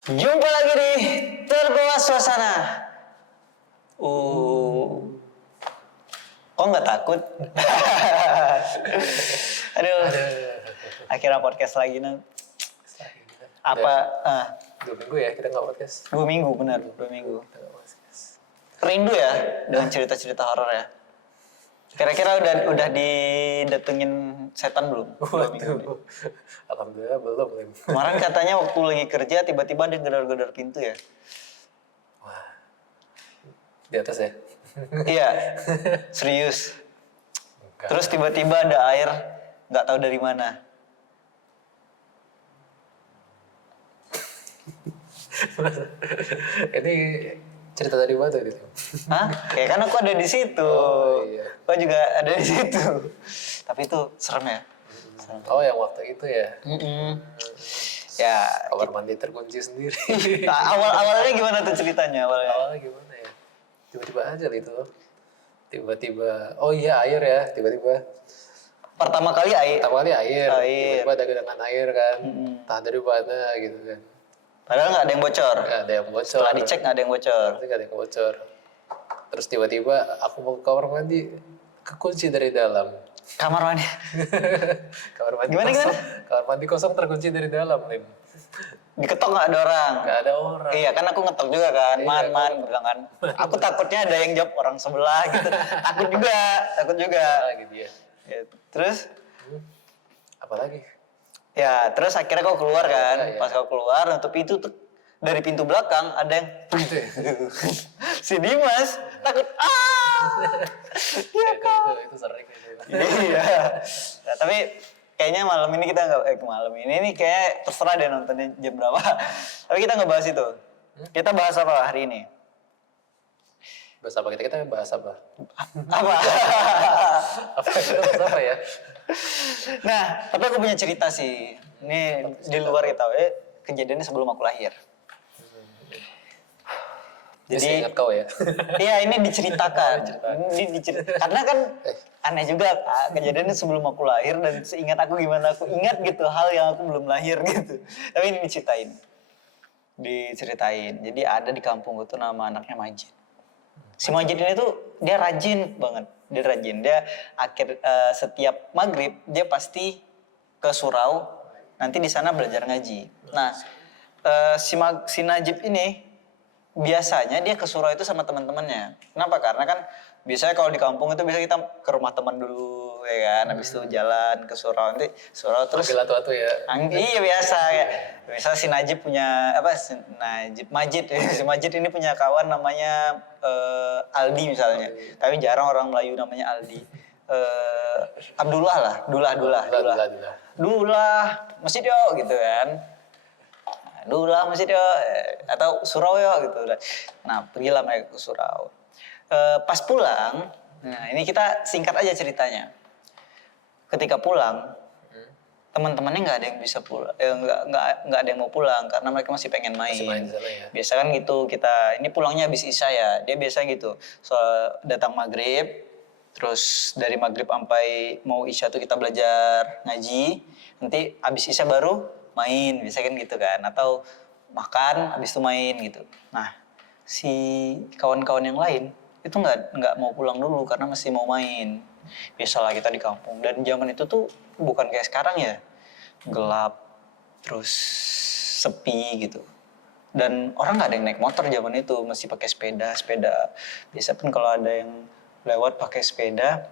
Jumpa lagi di Terbawa Suasana. Kok nggak takut? Aduh, akhirnya podcast lagi nih. Apa? 2 minggu ya kita nggak podcast. 2 minggu benar, 2 minggu. Rindu ya dengan cerita-cerita horor ya. Kira-kira udah didatengin setan belum? 2 minggu ini? Alhamdulillah belum. Kemarin katanya waktu lagi kerja tiba-tiba ada gedor-gedor pintu ya. Wah, di atas ya? Iya, serius. Enggak. Terus tiba-tiba ada air, nggak tahu dari mana. Ini cerita dari mana itu? Hah? Kayak kan aku ada di situ. Oh, iya. Kau juga ada di situ. Tapi itu serem ya. Oh, yang waktu itu ya? Ya. Kamar mandi terkunci sendiri. Nah, awalnya gimana tuh ceritanya awalnya? Awalnya gimana ya? Tiba-tiba aja gitu. Tiba-tiba, oh iya air ya, tiba-tiba. Pertama kali air. Pertama kali air. Air. Tiba-tiba ada genangan air kan. Entah dari mana gitu kan. Padahal nggak ada yang bocor. Nggak ada yang bocor. Setelah dicek nggak ada yang bocor. Nanti nggak ada yang bocor. Terus tiba-tiba aku mau ke kamar mandi, kekunci dari dalam. Kamar mandi. Kamar mandi Gimana, kosong. gimana? Kamar mandi kosong terkunci dari dalam, Lim. Diketok nggak ada orang. Nggak ada orang. Iya kan aku ngetok juga kan, Iya, man bilang kan. Aku takutnya ada yang jawab orang sebelah gitu. takut juga. Ah, gitu ya. Ya, terus? Apalagi? Ya, terus akhirnya kau keluar kan. Iya. Pas kau keluar, nutup pintu tuh dari pintu belakang ada yang Gitu ya? si Dimas takut. Iya kak. Itu sering itu. Iya. Nah, tapi kayaknya malam ini kita nggak malam ini kayak terserah deh nontonnya jam berapa. Tapi kita nggak bahas itu. Kita bahas apa hari ini? Bahas apa kita bahas apa? Apa? Kita bahas apa ya? Nah, tapi aku punya cerita sih. Ini di luar kita, kejadiannya sebelum aku lahir. Jadi ingat kau ya? Iya, ini diceritakan. Karena kan aneh juga kejadiannya sebelum aku lahir dan seingat aku gimana aku ingat gitu hal yang aku belum lahir gitu. Tapi ini diceritain. Jadi ada di kampung itu nama anaknya Majid. Si Majid ini tuh dia rajin banget. Dia setiap maghrib dia pasti ke surau. Nanti di sana belajar ngaji. Nah, si Najib ini biasanya dia ke surau itu sama teman-temannya. Kenapa? Karena kan biasanya kalau di kampung itu biasa kita ke rumah teman dulu, ya kan. Habis itu jalan ke surau, nanti surau terus. Panggil atu-atu ya. Iya biasa ya. Misal si Najib punya Majid. Si Majid ini punya kawan namanya Aldi misalnya. Tapi jarang orang Melayu namanya Aldi. Abdullah lah, Dullah, masjid yo gitu kan. Dullah masjid yo atau surau yo gitu. Nah, pergilah mereka ke surau. Pas pulang, nah ini kita singkat aja ceritanya. Ketika pulang, teman-temannya nggak ada yang bisa pulang, nggak ada yang mau pulang karena mereka masih pengen main. Masih main di sana ya. Biasa kan gitu kita, ini pulangnya habis isya ya, dia biasa gitu. So datang maghrib, terus dari maghrib sampai mau isya tuh kita belajar ngaji, nanti habis isya baru main, biasa kan gitu kan, atau makan habis itu main gitu. Nah si kawan-kawan yang lain itu nggak mau pulang dulu karena masih mau main. Biasalah kita di kampung dan zaman itu tuh bukan kayak sekarang ya, gelap terus sepi gitu dan orang nggak ada yang naik motor zaman itu, masih pakai sepeda. Biasa pun kalau ada yang lewat pakai sepeda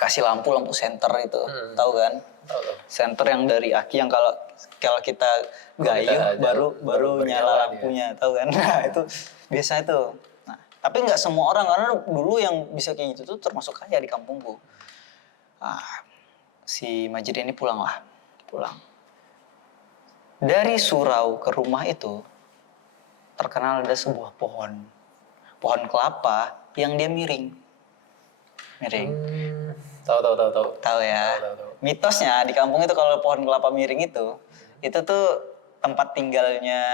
kasih lampu senter itu, tahu kan? Tahu. Senter yang dari aki yang kalau kita gayuh baru nyala lampunya, tahu kan? Nah itu biasa itu. Nah tapi nggak semua orang, karena dulu yang bisa kayak gitu tuh termasuk kaya di kampungku. Si Majid ini pulang. Dari surau ke rumah itu terkenal ada sebuah pohon kelapa yang dia miring. Tahu. Tahu ya. Tahu. Mitosnya di kampung itu kalau pohon kelapa miring itu tuh tempat tinggalnya.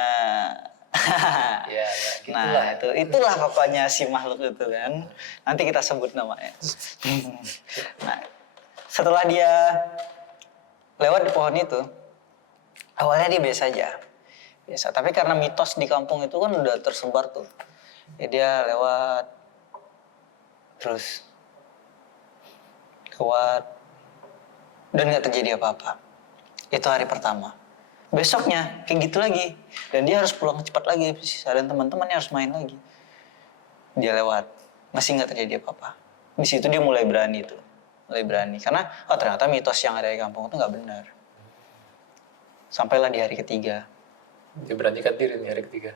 Ya, Nah, itulah pokoknya si makhluk itu kan. Nanti kita sebut namanya. Nah, setelah dia lewat di pohon itu, awalnya dia biasa aja. Biasa. Tapi karena mitos di kampung itu kan udah tersebar tuh. Ya dia lewat, terus lewat, dan nggak terjadi apa-apa. Itu hari pertama. Besoknya kayak gitu lagi, dan dia harus pulang cepat lagi, dan teman-temannya harus main lagi. Dia lewat, masih nggak terjadi apa-apa. Di situ dia mulai berani tuh, mulai berani. Karena ternyata mitos yang ada di kampung itu nggak benar. Sampailah di hari ketiga. Dia beranikan diri nih hari ketiga.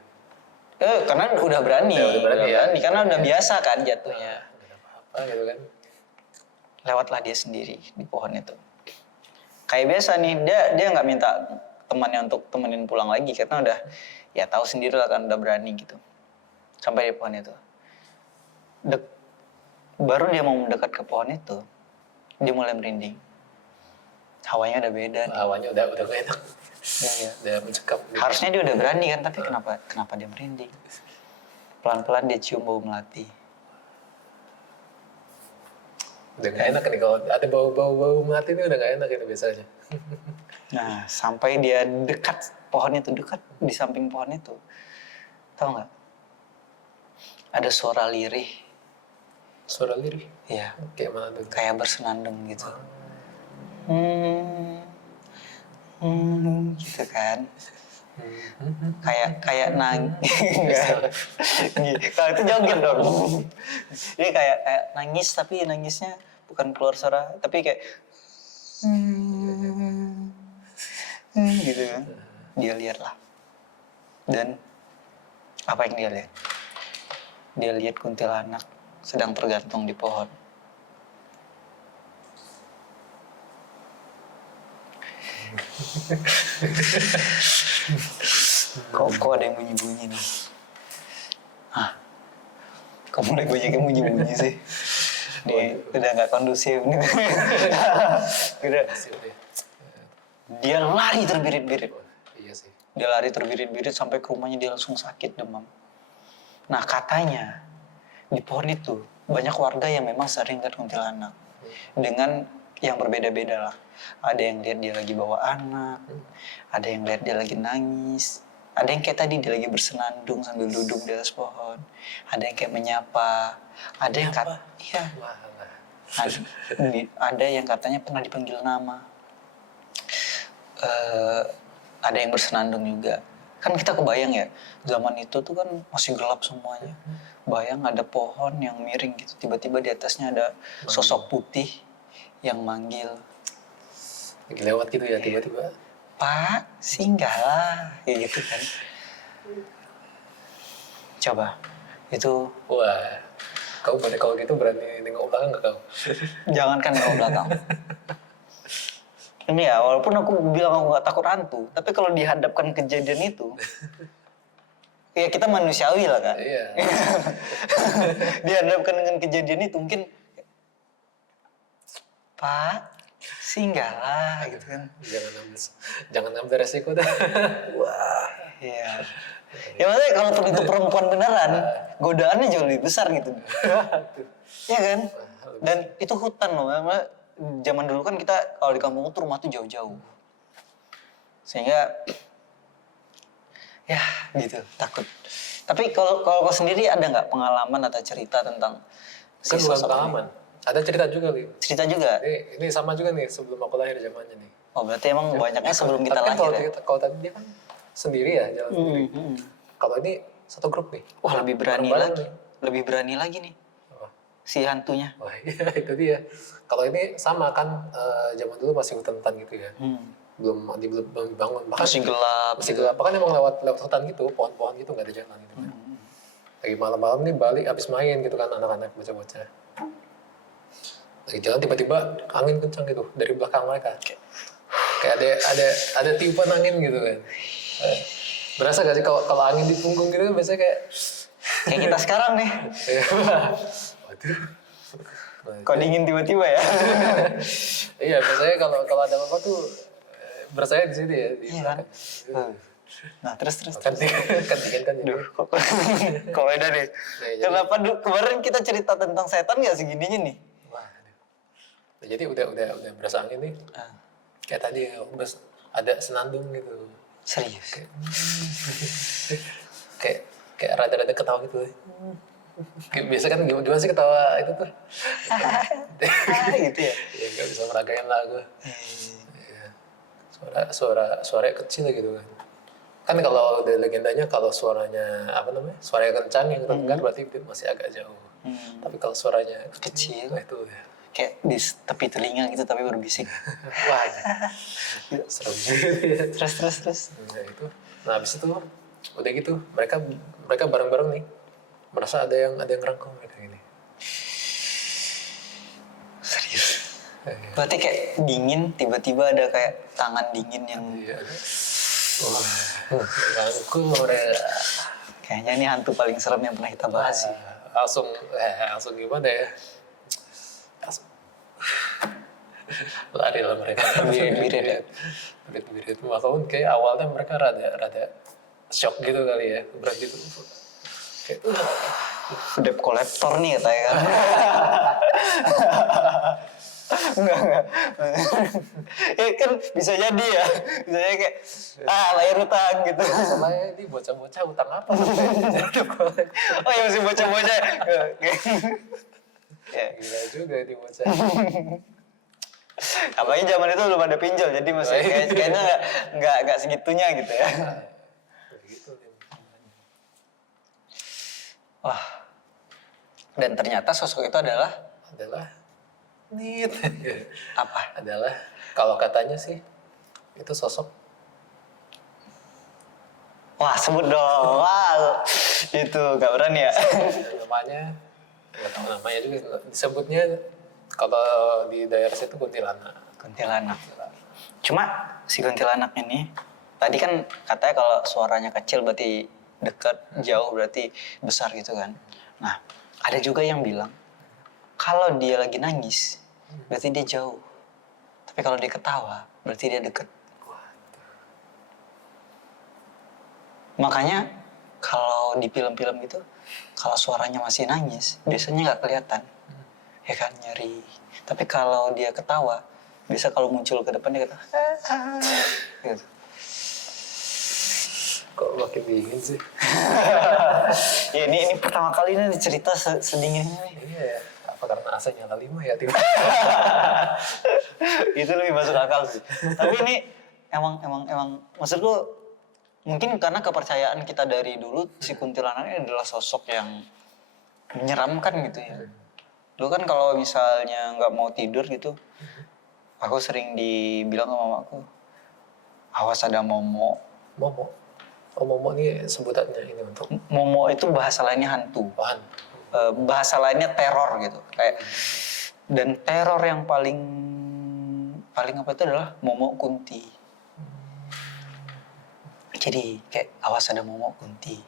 Karena udah berani, Udah berani ya. karena udah biasa kan jatuhnya. Nggak ada apa-apa gitu kan. Lewatlah dia sendiri di pohon itu. Kayak biasa nih, dia nggak minta temannya untuk temenin pulang lagi karena udah ya tahu sendiri lah kan udah berani gitu. Sampai di pohon itu. Baru dia mau mendekat ke pohon itu, dia mulai merinding. Hawanya udah beda nih. Hawanya udah gak enak. Ya. Udah mencekam. Harusnya dia udah berani kan, tapi kenapa dia merinding? Pelan-pelan dia cium bau melati. Udah gak enak nih kalau ada bau melati ini udah gak enak itu biasanya. Nah, sampai dia dekat pohon itu, dekat di samping pohon itu. Tahu nggak? Ada suara lirih. Suara lirih? Iya. Kayak mana tuh? Kayak bersenandung gitu. Gitu kan. Kayak kalau itu joget dong. Dia kayak nangis, tapi nangisnya bukan keluar suara, tapi kayak gitu kan. Dia lihat lah. Dan apa yang dia lihat? Dia lihat kuntilanak sedang tergantung di pohon. Kok ada yang bunyi-bunyi nih? Kok mulai banyak yang bunyi-bunyi sih? Nih, udah gak kondusif nih. Dia lari terbirit-birit. Iya sih. Dia lari terbirit-birit sampai ke rumahnya, dia langsung sakit demam. Nah, katanya di pohon itu banyak warga yang memang sering lihat kuntilanak. Dengan yang berbeda-beda lah. Ada yang lihat dia lagi bawa anak, ada yang lihat dia lagi nangis, ada yang kayak tadi dia lagi bersenandung sambil duduk di atas pohon, ada yang kayak menyapa, ada yang ada yang katanya pernah dipanggil nama, ada yang bersenandung juga. Kan kita kebayang ya, zaman itu tuh kan masih gelap semuanya. Bayang ada pohon yang miring gitu, tiba-tiba di atasnya ada sosok putih yang manggil. Lagi lewat gitu ya tiba-tiba. Pak, singgahlah, kayak gitu kan. Coba, itu... Wah, kalau gitu berani nengok belakang gak kau? Jangankan nengok belakang. Ini ya, walaupun aku bilang aku gak takut hantu, tapi kalau dihadapkan kejadian itu, ya kita manusiawi lah kan. Iya. Dihadapkan dengan kejadian itu mungkin, Pak, singgahlah gitu kan. Jangan ambil resiko dah. Wah, iya. Ya maksudnya kalau itu perempuan beneran, godaannya jauh lebih besar gitu. Iya kan? Dan itu hutan loh. Zaman dulu kan kita kalau di kampung itu rumah tuh jauh-jauh. Sehingga ya gitu, takut. Tapi kalau kau sendiri ada nggak pengalaman atau cerita tentang Kan bukan pengalaman. Ada cerita juga, Li. Cerita juga? Ini sama juga nih sebelum aku lahir zamannya nih. Oh berarti emang banyaknya sebelum kita Tapi kan lahir ya? kalau tadi dia kan sendiri ya, jalan sendiri. Kalau ini satu grup nih. Wah lebih berani Bareng-bareng lagi. nih. Lebih berani lagi nih. Oh. Si hantunya. Wah iya itu dia. Kalau ini sama kan zaman dulu masih hutan-hutan gitu ya. Belum dibangun. Bahkan Masih gelap. Masih gelap. Bahkan emang lewat hutan gitu, pohon-pohon gitu nggak ada jalan gitu kan. Lagi malam-malam nih balik habis main gitu kan anak-anak bocah-bocah. Lagi jalan tiba-tiba angin kencang gitu dari belakang mereka. Kayak ada tiupan angin gitu kan. Berasa gak sih kalau angin di punggung gitu kan biasanya kayak kita sekarang nih. Waduh. Kok dingin tiba-tiba ya? Iya, biasanya kalau ada apa tuh berasanya di sini ya di belakang. Nah terus. Kan dingin kan. Duh, kok beda deh. Kenapa kemarin kita cerita tentang setan nggak segininya nih? Wah, jadi udah berasa angin nih. Kayak tadi ada senandung gitu. Serius. Kayak rada-rada ketawa gitu. Kayak biasa kan gimana sih ketawa itu tuh? Gitu ya. Ya nggak bisa meragain lagu. Iya. Suara kecil gitu kan. Kan kalau dari legendanya kalau suaranya apa namanya? Suaranya kencang yang kita dengar berarti masih agak jauh. Tapi kalau suaranya Kecil. itu ya. Kayak di tepi telinga gitu tapi berbisik. Wah, serem juga ya. Terus. Nah itu, nah habis itu udah gitu mereka bareng-bareng nih merasa ada yang ngerangkul mereka ini. Serius. Berarti kayak dingin, tiba-tiba ada kayak tangan dingin yang Iya. Wah, rangkul mereka. kayaknya ini hantu paling serem yang pernah kita bahas sih. Langsung gimana ya? Langsung lari lah mereka. Birit. Birit. Walaupun kayak awalnya mereka rada shock gitu kali ya, berarti itu. Kayak, Debt collector nih katanya kan. Enggak. Ya kan bisa jadi ya. Bisa jadi kayak, bayar utang gitu. masalahnya ini bocah-bocah utang apa? Oh ya masih bocah-bocah. Ya. Gila juga ini bocah. Apalagi zaman itu belum ada pinjol, jadi masih kayaknya nggak segitunya gitu ya. Begitu nih. Wah. Dan ternyata sosok itu adalah Nit. apa? Adalah kalau katanya sih itu sosok. Wah, sebut dong. Wah, itu gak berani ya. Namanya nggak tahu namanya juga disebutnya kalau di daerah situ kuntilanak. Kuntilanak. Cuma si kuntilanak ini tadi kan katanya kalau suaranya kecil berarti dekat, jauh berarti besar gitu kan. Nah, ada juga yang bilang kalau dia lagi nangis berarti dia jauh. Tapi kalau dia ketawa berarti dia dekat. Makanya kalau di film-film gitu kalau suaranya masih nangis biasanya nggak kelihatan. Ya kan, nyeri. Tapi kalau dia ketawa biasa kalau muncul ke depan dia kata gitu. Kok makin dingin sih? Ya ini pertama kali ini cerita sedingin ini. Iya ya. Apa karena AC nyala 5 ya tiba? Itu lebih masuk akal sih. Tapi ini emang maksudku mungkin karena kepercayaan kita dari dulu si kuntilanak ini adalah sosok yang menyeramkan gitu ya. Dulu kan kalau misalnya nggak mau tidur gitu, aku sering dibilang sama mamaku, awas ada momo. Momo. Oh Momo ini sebutannya ini untuk Momo itu bahasa lainnya hantu. bahan. Bahasa lainnya teror gitu. Kayak dan teror yang paling apa itu adalah momo kunti. Jadi kayak awas ada momo kunti.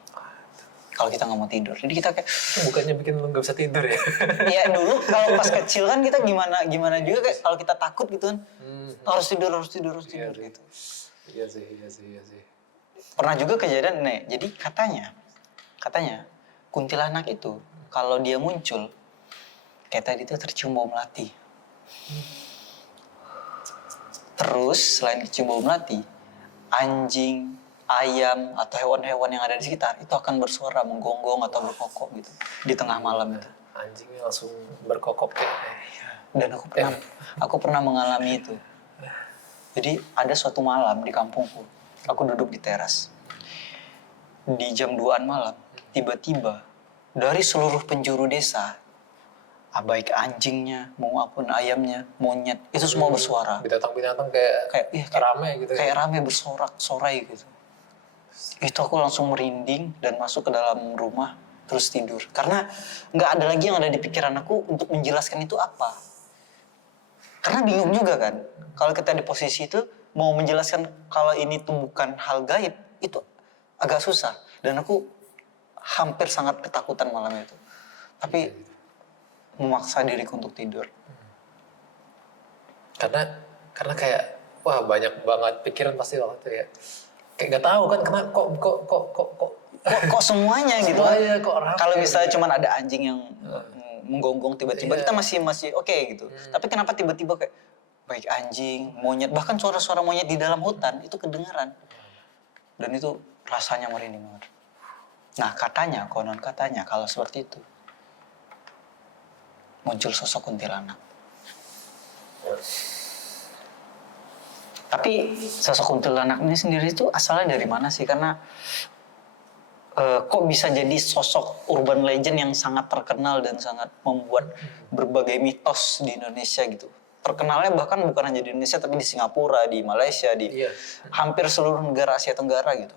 Kalau kita nggak mau tidur, jadi kita kayak Bukannya bikin lu nggak bisa tidur ya? ya dulu kalau pas kecil kan kita gimana juga kayak kalau kita takut gitu kan harus tidur Iya, gitu. Iya sih. Pernah juga kejadian nih, jadi katanya kuntilanak itu kalau dia muncul kayak tadi tuh tercium bau melati. Terus selain kecium bau melati, anjing, ayam atau hewan-hewan yang ada di sekitar itu akan bersuara menggonggong atau berkokok gitu di tengah malam itu. Anjingnya langsung berkokok kayak. Dan aku pernah mengalami itu. Jadi ada suatu malam di kampungku, aku duduk di teras. Di jam 2-an malam, tiba-tiba dari seluruh penjuru desa, baik anjingnya, maupun ayamnya, monyet, itu semua bersuara. Binatang-binatang kayak rame gitu. Kayak rame bersorak-sorai gitu. Itu aku langsung merinding dan masuk ke dalam rumah terus tidur. Karena nggak ada lagi yang ada di pikiran aku untuk menjelaskan itu apa. Karena bingung juga kan. Kalau kita di posisi itu mau menjelaskan kalau ini tuh bukan hal gaib, itu agak susah. Dan aku hampir sangat ketakutan malam itu. Tapi memaksa diriku untuk tidur. Karena kayak wah banyak banget pikiran pasti waktu itu ya. Kayak nggak tahu kan kenapa Kok semuanya gitu. Semuanya kok rame. Kalau misalnya cuma ada anjing yang menggonggong tiba-tiba kita masih oke gitu. Tapi kenapa tiba-tiba kayak baik anjing, monyet, bahkan suara-suara monyet di dalam hutan itu kedengaran. Dan itu rasanya merinding banget. Nah konon katanya kalau seperti itu muncul sosok kuntilanak. Tapi sosok kuntilanak ini sendiri itu asalnya dari mana sih? Karena kok bisa jadi sosok urban legend yang sangat terkenal dan sangat membuat berbagai mitos di Indonesia gitu. Terkenalnya bahkan bukan hanya di Indonesia tapi di Singapura, di Malaysia, di hampir seluruh negara Asia Tenggara gitu.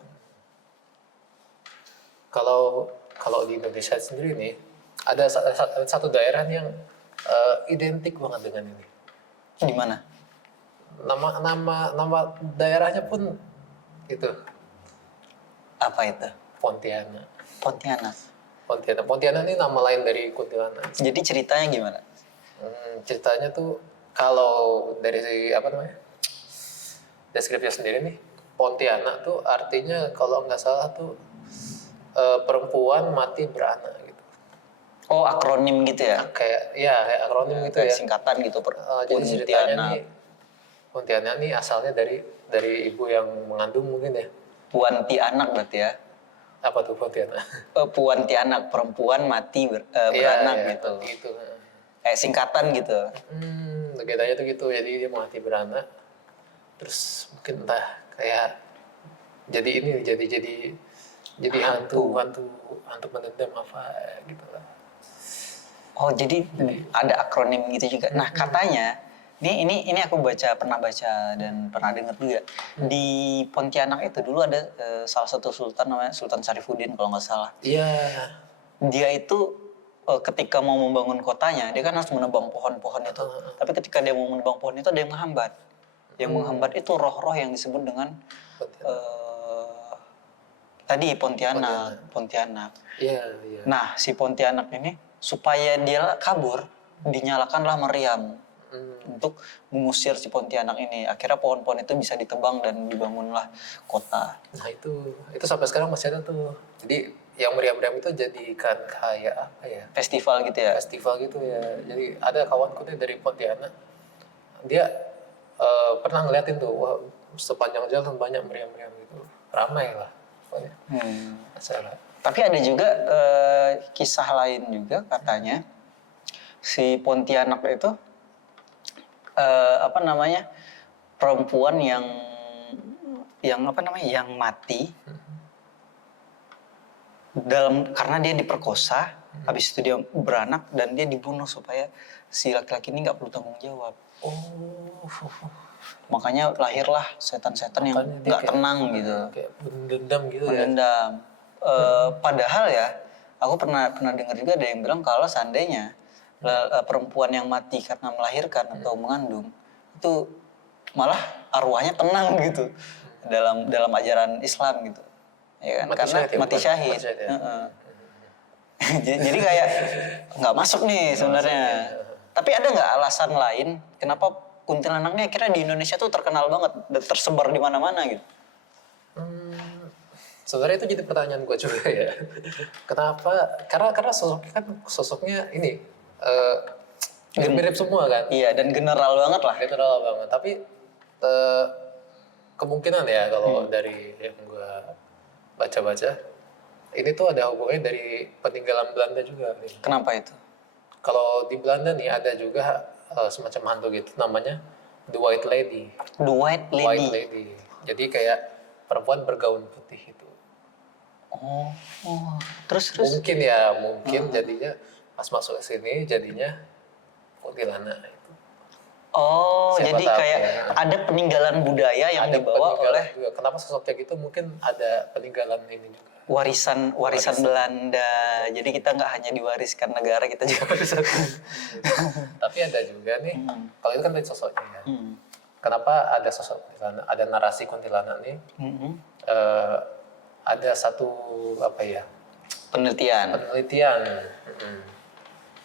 Kalau di Indonesia sendiri nih ada satu daerah yang identik banget dengan ini. Di mana? Nama daerahnya pun itu Apa itu? Pontianak. Pontianak. Pontianak ini nama lain dari kuntilanak. Jadi ceritanya gimana? Ceritanya tuh kalau dari apa namanya deskripsinya sendiri nih, Pontianak tuh artinya kalau nggak salah tuh perempuan mati beranak gitu. Oh akronim gitu ya? Kayak akronim gitu Kayak ya. singkatan gitu. Jadi ceritanya nih Pontianak nih asalnya dari ibu yang mengandung mungkin ya. Puantianak berarti ya? Apa tuh Pontianak? Puantianak, perempuan mati beranak gitu. Gitu. Kayak singkatan gitu. Ceritanya tuh gitu, jadi dia mati beranak. Terus mungkin entah kayak jadi hantu menendam apa gitu lah. Oh jadi ada akronim gitu juga. Nah katanya ini aku pernah baca dan pernah dengar juga di Pontianak itu dulu ada salah satu sultan namanya Sultan Syarifuddin kalau nggak salah. Iya. Dia itu ketika mau membangun kotanya dia kan harus menebang pohon-pohon itu. Tapi ketika dia mau menebang pohon itu ada yang menghambat. Yang menghambat itu roh-roh yang disebut dengan tadi Pontianak. Iya. Nah si Pontianak ini supaya dia kabur dinyalakanlah meriam untuk mengusir si Pontianak ini. Akhirnya pohon-pohon itu bisa ditebang dan dibangunlah kota. Nah itu sampai sekarang masih ada tuh. Jadi yang meriam-meriam itu jadikan kayak apa ya? Festival gitu ya? Festival gitu ya. Jadi ada kawanku nih dari Pontianak. Dia pernah ngeliatin tuh, wah sepanjang jalan banyak meriam-meriam gitu. Ramai lah. Pokoknya. Masalah. Tapi ada juga kisah lain juga katanya si Pontianak itu perempuan yang mati karena dia diperkosa, habis itu dia beranak dan dia dibunuh supaya si laki-laki ini nggak perlu tanggung jawab. Makanya lahirlah setan-setan yang nggak tenang gitu. Kayak mendendam gitu ya. Mendendam. Padahal ya, aku pernah dengar juga ada yang bilang kalau seandainya perempuan yang mati karena melahirkan atau mengandung itu malah arwahnya tenang gitu dalam ajaran Islam gitu, ya kan? Karena mati syahid. Jadi kayak nggak masuk nih sebenarnya. Tapi ada nggak alasan lain kenapa kuntilanaknya akhirnya di Indonesia tuh terkenal banget dan tersebar di mana-mana gitu? Sebenarnya itu jadi pertanyaan gue juga ya. Kenapa? Karena sosoknya ini mirip semua kan. Iya, dan general banget lah. General banget. Tapi kemungkinan ya kalau dari yang gue baca-baca, ini tuh ada hubungannya dari peninggalan Belanda juga. Nih. Kenapa itu? Kalau di Belanda nih ada juga semacam hantu gitu, namanya The White Lady. The White Lady. White Lady. Jadi kayak perempuan bergaun putih itu. Terus. Mungkin jadinya pas masuk ke sini jadinya kuntilanak itu. Jadi kayak ada peninggalan budaya yang dibawa oleh. Juga. Kenapa sosoknya gitu? Mungkin ada peninggalan ini juga. Warisan Belanda. Jadi kita nggak hanya diwariskan negara, kita juga warisan. Tapi ada juga nih. Kalau itu kan dari sosoknya ya. Kenapa ada sosok kuntilanak? Ada narasi kuntilanak nih. Ada satu penelitian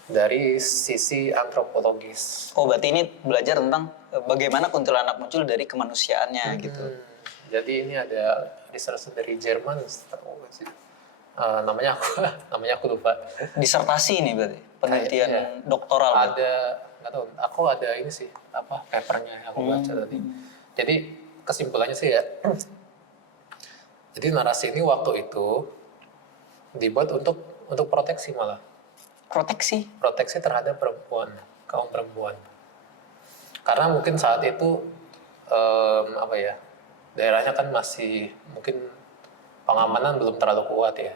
dari sisi antropologis. Berarti ini belajar tentang bagaimana kuntilanak muncul dari kemanusiaannya gitu. Jadi ini ada research dari Jerman, namanya aku lupa. Disertasi ini berarti penelitian doktoral. Ada nggak tahu. Aku ada ini sih papernya yang aku baca tadi. Jadi kesimpulannya sih ya. Jadi narasi ini waktu itu dibuat untuk proteksi malah. Proteksi. Proteksi terhadap perempuan, kaum perempuan. Karena mungkin saat itu apa ya, daerahnya kan masih mungkin pengamanan belum terlalu kuat ya.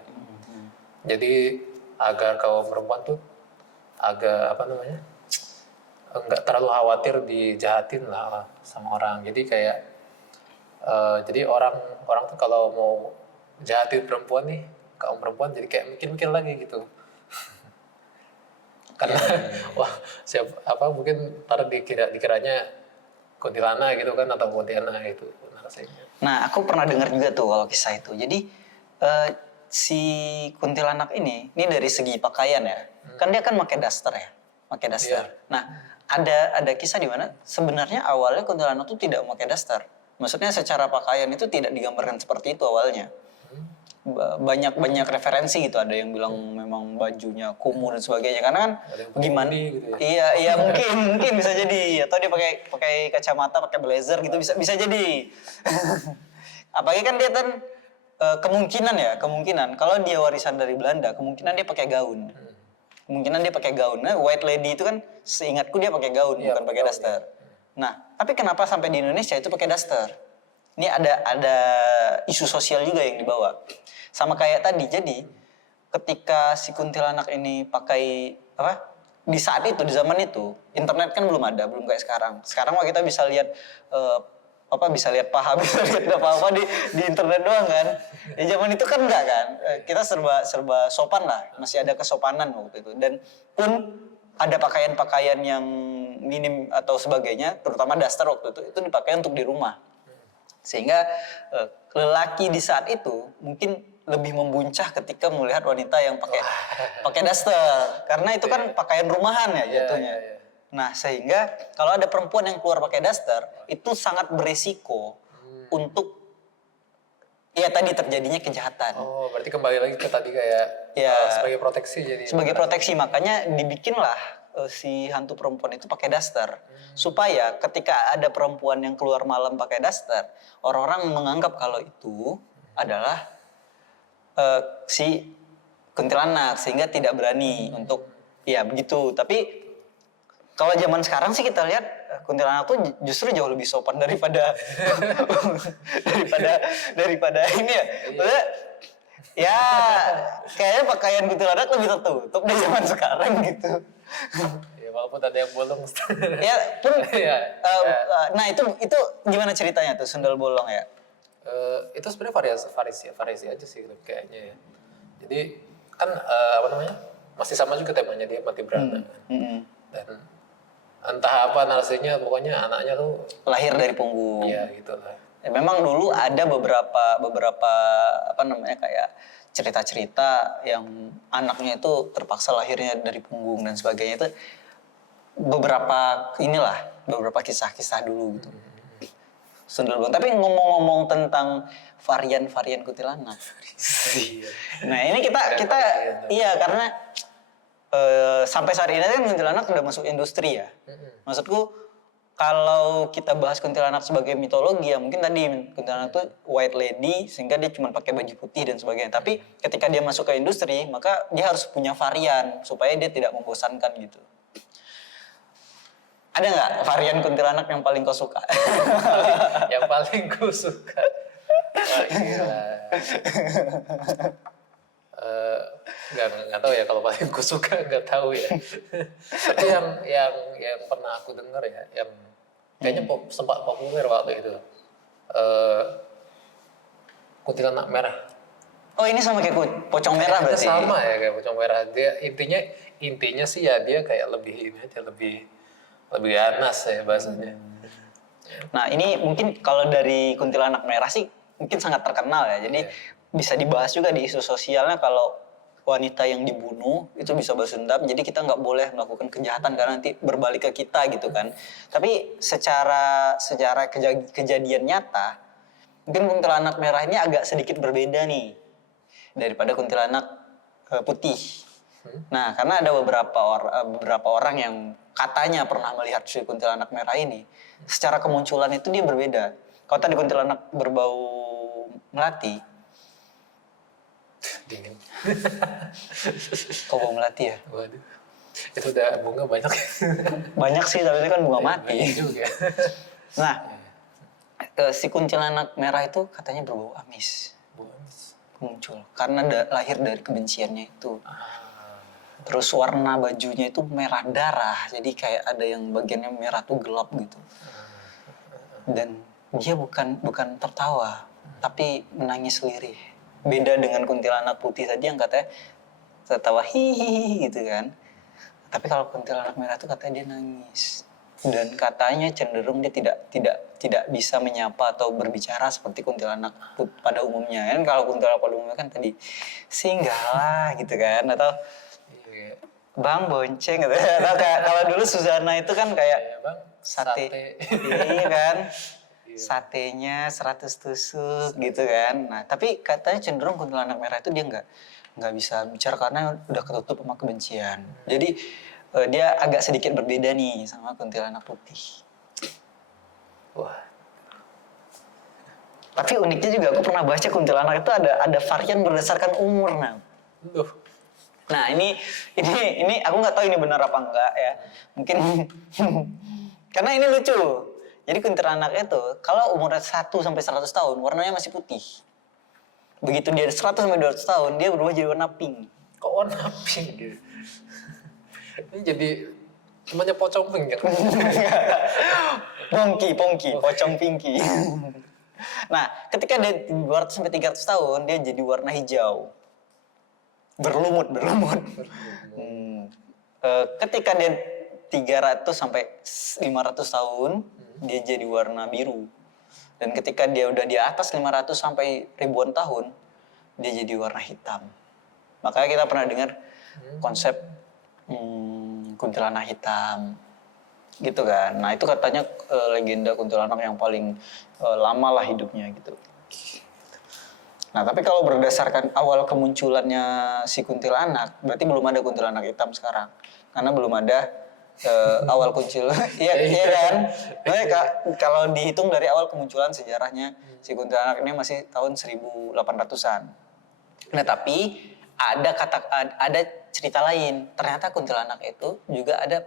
Jadi agar kaum perempuan tuh agak apa namanya, nggak terlalu khawatir dijahatin lah sama orang. Jadi kayak jadi orang tuh kalau mau jahatin perempuan nih, kaum perempuan jadi kayak mikir-mikir lagi gitu. Karena wah mungkin ntar dikiranya kuntilanak gitu kan, atau kuntilanak itu narasinya. Nah, aku pernah dengar juga tuh kalau kisah itu. Jadi si kuntilanak ini dari segi pakaian ya, kan dia kan pakai daster ya, pakai daster. Iya. Nah, ada kisah di mana sebenarnya awalnya kuntilanak tuh tidak memakai daster. Maksudnya secara pakaian itu tidak digambarkan seperti itu awalnya. Banyak referensi gitu, ada yang bilang memang bajunya kumuh dan sebagainya, karena kan Ada yang pakai gimana hoodie gitu ya. iya mungkin bisa jadi, atau dia pakai kacamata, pakai blazer gitu, bisa jadi. Apalagi kan dia kan kemungkinan kalau dia warisan dari Belanda, kemungkinan dia pakai gaun. Nah, white lady itu kan seingatku dia pakai gaun, Iya, bukan pakai gaun, daster. Nah, tapi kenapa sampai di Indonesia itu pakai daster? Ini ada isu sosial juga yang dibawa. Sama kayak tadi, jadi ketika si kuntilanak ini pakai di saat itu, di zaman itu, internet kan belum ada, belum kayak sekarang. Sekarang mah kita bisa lihat bisa lihat paha, bisa lihat apa-apa di internet doang kan. Di zaman itu kan enggak kan. Kita serba sopan lah, masih ada kesopanan waktu itu. Dan pun ada pakaian-pakaian yang minim atau sebagainya, terutama daster waktu itu dipakai untuk di rumah. Sehingga lelaki di saat itu mungkin lebih membuncah ketika melihat wanita yang pakai daster, karena itu kan pakaian rumahan ya jatuhnya. Iya. Nah, sehingga kalau ada perempuan yang keluar pakai daster, itu sangat berisiko untuk ya tadi terjadinya kejahatan. Oh, berarti kembali lagi ke tadi kayak sebagai proteksi jadi. Sebagai proteksi, makanya dibikinlah si hantu perempuan itu pakai daster. Supaya ketika ada perempuan yang keluar malam pakai daster, orang-orang menganggap kalau itu adalah si kuntilanak, sehingga tidak berani untuk ya begitu. Tapi kalau zaman sekarang sih kita lihat kuntilanak tuh justru jauh lebih sopan daripada daripada ini ya. Maksudnya, ya kayaknya pakaian kuntilanak lebih tertutup di zaman sekarang gitu. Ya walaupun ada yang bolong. Ya pun Iya. nah itu gimana ceritanya tuh sundal bolong ya? Itu sebenarnya variasi aja sih kayaknya ya. Jadi kan masih sama juga temanya, dia mati beranak. Dan entah apa narasinya, pokoknya anaknya tuh Lahir dari punggung. ya gitu lah. Ya, memang dulu ada beberapa kayak cerita-cerita yang anaknya itu terpaksa lahirnya dari punggung dan sebagainya, itu beberapa kisah-kisah dulu gitu. Sundel bolong. Tapi ngomong-ngomong tentang varian-varian kuntilanak. Nah, ini kita iya, karena sampai saat ini kan kuntilanak udah masuk industri ya. Maksudku kalau kita bahas kuntilanak sebagai mitologi ya mungkin tadi kuntilanak itu white lady sehingga dia cuma pakai baju putih dan sebagainya. Tapi ketika dia masuk ke industri, maka dia harus punya varian supaya dia tidak membosankan gitu. Ada nggak varian kuntilanak yang paling kau suka? Yang paling gue suka. Wah, gila. Nggak tahu ya, kalau paling gue suka nggak tahu ya. Tapi yang pernah aku dengar ya, yang kayaknya sempat populer waktu itu, kuntilanak merah. Oh, ini sama kayak pocong merah berarti? Sama ya kayak pocong merah. Dia intinya sih ya dia kayak lebih ganas ya bahasanya. Nah, ini mungkin kalau dari kuntilanak merah sih mungkin sangat terkenal ya. Jadi bisa dibahas juga di isu sosialnya, kalau wanita yang dibunuh itu bisa balas dendam. Jadi kita nggak boleh melakukan kejahatan karena nanti berbalik ke kita gitu kan. Tapi secara kejadian nyata, mungkin kuntilanak merah ini agak sedikit berbeda nih daripada kuntilanak putih. Nah, karena ada beberapa orang yang katanya pernah melihat si kuntilanak merah ini, secara kemunculan itu dia berbeda. Kalau tadi kuntilanak berbau melati, Dingin. Kok bau melati ya? Waduh. Itu udah bunga banyak. Banyak sih, tapi itu kan bunga Banyak mati. juga. Nah, si kuntilanak merah itu katanya berbau amis Bagus. muncul karena lahir dari kebenciannya itu. Ah. Terus warna bajunya itu merah darah, jadi kayak ada yang bagiannya merah tuh gelap gitu. Dan dia bukan tertawa, tapi menangis lirih. Beda dengan kuntilanak putih tadi yang katanya tertawa hihihi gitu kan. Tapi kalau kuntilanak merah itu katanya dia nangis. Dan katanya cenderung dia tidak bisa menyapa atau berbicara seperti kuntilanak pada umumnya. Kan kalau kuntilanak pada umumnya kan tadi singgah gitu kan, atau Iya. Bang bonceng gitu. Atau kayak kalau dulu Suzana itu kan kayak Ya, Bang. sate. Iya kan. Iya. Satenya 100 tusuk gitu kan. Nah, tapi katanya cenderung kuntilanak merah itu dia nggak bisa bicara karena udah ketutup sama kebencian. Jadi dia agak sedikit berbeda nih sama kuntilanak putih. Wah. Tapi uniknya juga aku pernah baca kuntilanak itu ada varian berdasarkan umur. Duh. Nah, ini aku nggak tahu ini benar apa enggak ya. Mungkin karena ini lucu. Jadi kuntilanak itu kalau umurnya 1 sampai 100 tahun warnanya masih putih. Begitu dia 100 sampai 200 tahun dia berubah jadi warna pink. Kok warna pink gitu? Ini jadi namanya pocong pink kan? Pongki, pocong pinky. Nah, ketika dia 200 sampai 300 tahun dia jadi warna hijau. Berlumut. Ketika dia 300 sampai 500 tahun dia jadi warna biru. Dan ketika dia udah di atas 500 sampai ribuan tahun dia jadi warna hitam. Makanya kita pernah dengar konsep kuntilanak hitam gitu kan. Nah, itu katanya legenda kuntilanak yang paling lama lah hidupnya gitu. Nah, tapi kalau berdasarkan awal kemunculannya si kuntilanak, berarti belum ada kuntilanak hitam sekarang. Karena belum ada awal muncul. Iya kan? Nah, kalau dihitung dari awal kemunculan sejarahnya si kuntilanak ini masih tahun 1800-an. Nah, tapi ada cerita lain. Ternyata kuntilanak itu juga ada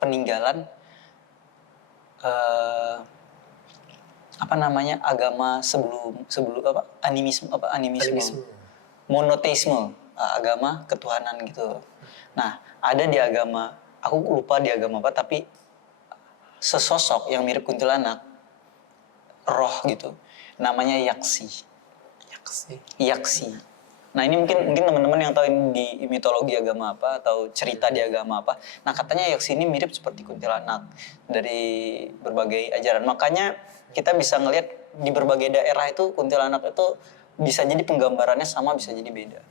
peninggalan agama sebelum animisme monoteisme, agama ketuhanan gitu. Nah, ada di agama, aku lupa di agama apa, tapi sesosok yang mirip kuntilanak, roh gitu, namanya yaksi. Nah, ini mungkin teman-teman yang tahu ini di mitologi agama apa atau cerita di agama apa. Nah, katanya yaksi ini mirip seperti kuntilanak dari berbagai ajaran. Makanya kita bisa ngelihat di berbagai daerah itu kuntilanak itu bisa jadi penggambarannya sama, bisa jadi beda.